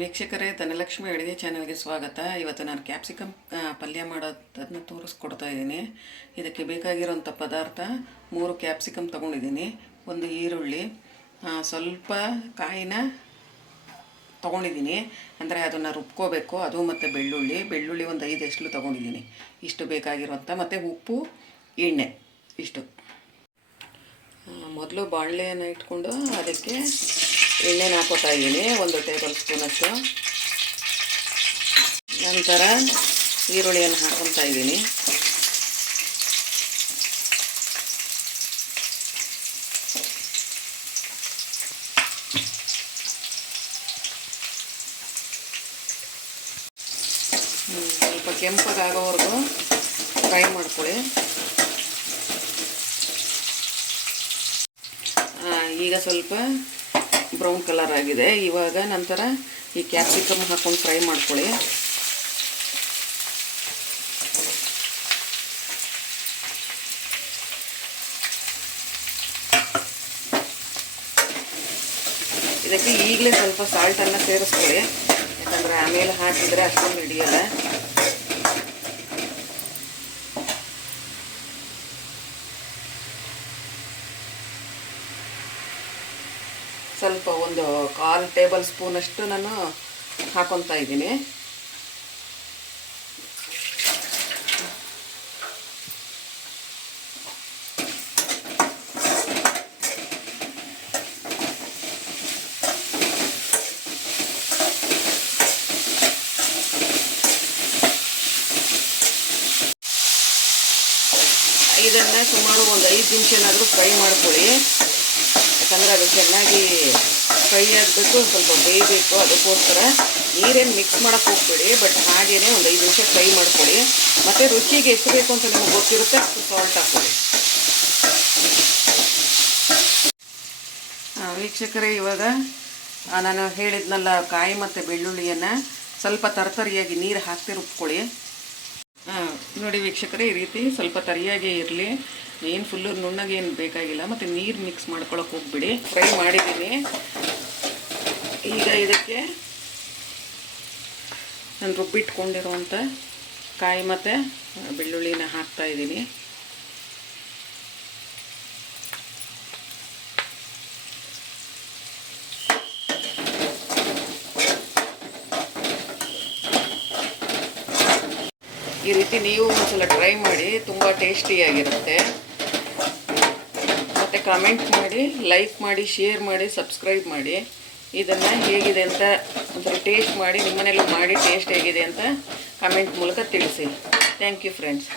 ವೀಕ್ಷಕರೇ, ಧನಲಕ್ಷ್ಮಿ ಅಡುಗೆ ಚಾನಲ್ಗೆ ಸ್ವಾಗತ. ಇವತ್ತು ನಾನು ಕ್ಯಾಪ್ಸಿಕಮ್ ಪಲ್ಯ ಮಾಡೋದನ್ನ ತೋರಿಸ್ಕೊಡ್ತಾ ಇದ್ದೀನಿ. ಇದಕ್ಕೆ ಬೇಕಾಗಿರುವಂಥ ಪದಾರ್ಥ ಮೂರು ಕ್ಯಾಪ್ಸಿಕಮ್ ತೊಗೊಂಡಿದ್ದೀನಿ. ಒಂದು ಈರುಳ್ಳಿ ಸ್ವಲ್ಪ ಕಾಯಿನ ತೊಗೊಂಡಿದ್ದೀನಿ. ಅಂದರೆ ಅದನ್ನು ರುಬ್ಕೋಬೇಕು. ಅದು ಮತ್ತು ಬೆಳ್ಳುಳ್ಳಿ. ಬೆಳ್ಳುಳ್ಳಿ ಒಂದು ಐದು ತಗೊಂಡಿದ್ದೀನಿ. ತೊಗೊಂಡಿದ್ದೀನಿ ಇಷ್ಟು ಬೇಕಾಗಿರುವಂಥ, ಮತ್ತು ಉಪ್ಪು, ಎಣ್ಣೆ ಇಷ್ಟು. ಮೊದಲು ಬಾಣಲೆಯನ್ನು ಇಟ್ಕೊಂಡು ಅದಕ್ಕೆ ಎಣ್ಣೆನ ಹಾಕೋತಾ ಇದ್ದೀನಿ, ಒಂದು ಟೇಬಲ್ ಸ್ಪೂನಷ್ಟು ನಂತರ ಈರುಳ್ಳಿಯನ್ನು ಹಾಕೊತಾ ಇದ್ದೀನಿ. ಸ್ವಲ್ಪ ಕೆಂಪಗಾಗೋವರೆಗೂ ಫ್ರೈ ಮಾಡ್ಕೊಳ್ಳಿ. ಈಗ ಸ್ವಲ್ಪ ಬ್ರೌನ್ ಕಲರ್ ಆಗಿದೆ. ಇವಾಗ ನಂತರ ಈ ಕ್ಯಾಪ್ಸಿಕಮ್ ಹಾಕೊಂಡು ಫ್ರೈ ಮಾಡ್ಕೊಳ್ಳಿ. ಇದಕ್ಕೆ ಈಗಲೇ ಸ್ವಲ್ಪ ಸಾಲ್ಟನ್ನು ಸೇರಿಸ್ಕೊಳ್ಳಿ. ಯಾಕಂದರೆ ಆಮೇಲೆ ಹಾಕಿದರೆ ಅಷ್ಟೊಂದು ಹಿಡಿಯಲ್ಲ. ಸ್ವಲ್ಪ ಒಂದು ಕಾಲು ಟೇಬಲ್ ಸ್ಪೂನಷ್ಟು ನಾನು ಹಾಕೊತಾ ಇದ್ದೀನಿ. ಇದನ್ನು ಸುಮಾರು ಒಂದು ಐದು ನಿಮಿಷನಾದರೂ ಫ್ರೈ ಮಾಡ್ಕೊಳ್ಳಿ. ಯಾಕಂದರೆ ಅದು ಚೆನ್ನಾಗಿ ಫ್ರೈ ಆಗಬೇಕು ಸ್ವಲ್ಪ ಬೇಯಬೇಕು ಅದಕ್ಕೋಸ್ಕರ ನೀರೇನು ಮಿಕ್ಸ್ ಮಾಡೋಕ್ಕೆ ಹೋಗ್ಬೇಡಿ ಬಟ್ ಹಾಗೇನೆ ಒಂದು ಐದು ನಿಮಿಷ ಫ್ರೈ ಮಾಡ್ಕೊಳ್ಳಿ. ಮತ್ತು ರುಚಿಗೆ ಎಷ್ಟು ಬೇಕು ಅಂತ ನಿಮ್ಗೆ ಗೊತ್ತಿರುತ್ತೆ, ಅಷ್ಟು ಸಾಲ್ಟ್ ಹಾಕ್ಕೊಳ್ಳಿ. ವೀಕ್ಷಕರೇ, ಇವಾಗ ನಾನು ಹೇಳಿದ್ನಲ್ಲ, ಕಾಯಿ ಮತ್ತು ಬೆಳ್ಳುಳ್ಳಿಯನ್ನು ಸ್ವಲ್ಪ ತರತರಿಯಾಗಿ ನೀರು ಹಾಕ್ತಿ ರುಬ್ಕೊಳ್ಳಿ. ನೋಡಿ ವೀಕ್ಷಕರೇ, ಈ ರೀತಿ ಸ್ವಲ್ಪ ತರಿಯಾಗೇ ಇರಲಿ. ಏನು ಫುಲ್ಲು ನುಣ್ಣಗೆ ಏನು ಬೇಕಾಗಿಲ್ಲ. ಮತ್ತು ನೀರು ಮಿಕ್ಸ್ ಮಾಡ್ಕೊಳಕ್ಕೆ ಹೋಗ್ಬಿಡಿ. ಫ್ರೈ ಮಾಡಿದ್ದೀನಿ. ಈಗ ಇದಕ್ಕೆ ನಾನು ರುಬ್ಬಿಟ್ಕೊಂಡಿರುವಂಥ ಕಾಯಿ ಮತ್ತು ಬೆಳ್ಳುಳ್ಳಿನ ಹಾಕ್ತಾ ಇದ್ದೀನಿ. ಈ ರೀತಿ ನೀವು ಒಂದ್ಸಲ ಟ್ರೈ ಮಾಡಿ, ತುಂಬ ಟೇಸ್ಟಿಯಾಗಿರುತ್ತೆ ಮತ್ತು ಕಮೆಂಟ್ ಮಾಡಿ ಲೈಕ್ ಮಾಡಿ ಶೇರ್ ಮಾಡಿ ಸಬ್ಸ್ಕ್ರೈಬ್ ಮಾಡಿ. ಇದನ್ನು ಹೇಗಿದೆ ಅಂತ ಒಂಥರ ಟೇಸ್ಟ್ ಮಾಡಿ ನಿಮ್ಮನೆಯಲ್ಲೂ ಮಾಡಿ ಟೇಸ್ಟ್ ಹೇಗಿದೆ ಅಂತ ಕಮೆಂಟ್ ಮೂಲಕ ತಿಳಿಸಿ. Thank you friends